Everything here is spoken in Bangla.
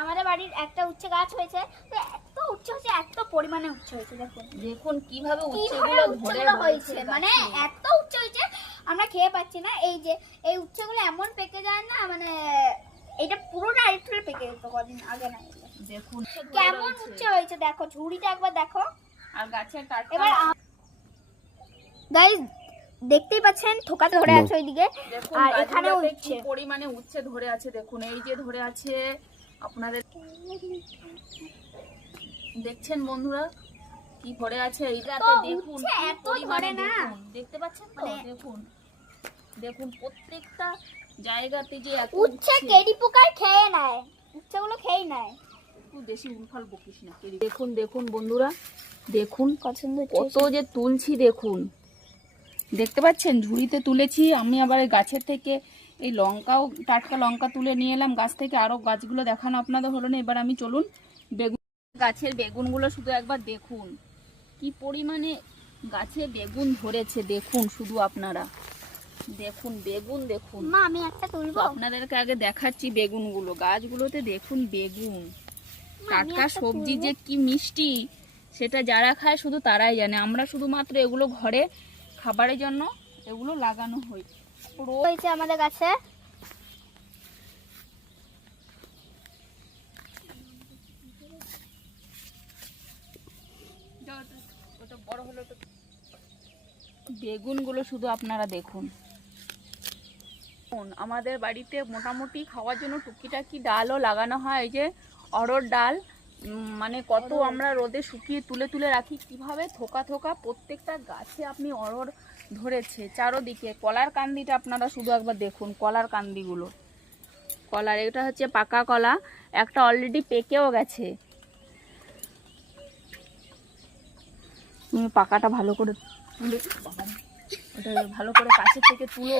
আমাদের বাড়ির একটা উচ্ছে গাছ হয়েছে, তো এত উচ্ছে হয়েছে, এত পরিমাণে উচ্ছে হয়েছে। দেখুন দেখুন কিভাবে উচ্ছেগুলো ধরে হয়েছে, মানে এত উচ্ছে হয়েছে আমরা খেয়ে পাচ্ছি না। এই যে এই উচ্ছেগুলো এমন পেকে যায় না, মানে এটা পুরোটা আরেকটু পেকে যেত কদিন আগে না। দেখুন কেমন উচ্ছে হয়েছে দেখো, ঝুড়িটা একবার দেখো। আর গাছের টাটকা এবার গাইস দেখতেই পাচ্ছেন থোকা ধরে আছে ওইদিকে, আর এখানে উচ্ছে পরিমাণে উচ্ছে ধরে আছে। দেখুন এই যে ধরে আছে, আপনাদের দেখছেন বন্ধুরা কি ধরে আছে এইটাতে। দেখুন এত ধরে না, দেখতে পাচ্ছেন তো? দেখুন দেখুন প্রত্যেকটা জায়গাতে যে এত উচ্ছে কেডি পোকার খেয়ে নেয়, উচ্ছেগুলো খেয়ে নেয়। তুই বেশি উলফাল বকিস না। দেখুন দেখুন বন্ধুরা, দেখুন পছন্দ কত যে তুলছি। দেখুন দেখতে পাচ্ছেন ঝুড়িতে তুলেছি আমি, আবার এই গাছের থেকে এই লঙ্কাও, টাটকা লঙ্কা তুলে নিয়ে এলাম গাছ থেকে। আরো গাছগুলো দেখানো আপনাদের হলো না। এবার আমি চলুন বেগুন গাছের বেগুনগুলো শুধু একবার দেখুন কি পরিমাণে গাছে বেগুন ধরেছে। দেখুন শুধু আপনারা দেখুন বেগুন, দেখুন মা আমি একটা তুলবো, আপনাদেরকে আগে দেখাচ্ছি বেগুনগুলো। গাছগুলোতে দেখুন বেগুন, টাটকা সবজি যে কি মিষ্টি সেটা যারা খায় শুধু তারাই জানে। আমরা শুধুমাত্র এগুলো ঘরে খাবারের জন্য এগুলো লাগানো হয়েছে আমাদের কাছে। বেগুনগুলো শুধু আপনারা দেখুন। আমাদের বাড়িতে মোটামুটি খাওয়ার জন্য টুকিটাকি ডালও লাগানো হয়। এই যে অড়হর ডাল, মানে কত আমরা রোদে শুকিয়ে তুলে তুলে রাখি, কিভাবে থোকা থোকা প্রত্যেকটা গাছে আপনি অড়হর ধরেছে চারোদিকে। কলার কান্দিটা আপনারা শুধু একবার দেখুন, কলার কান্দিগুলো, কলার এটা হচ্ছে পাকা কলা, একটা অলরেডি পেকেও গেছে। তুমি পাকাটা ভালো করে তুলে, ওটা ভালো করে কাছের থেকে তুলো।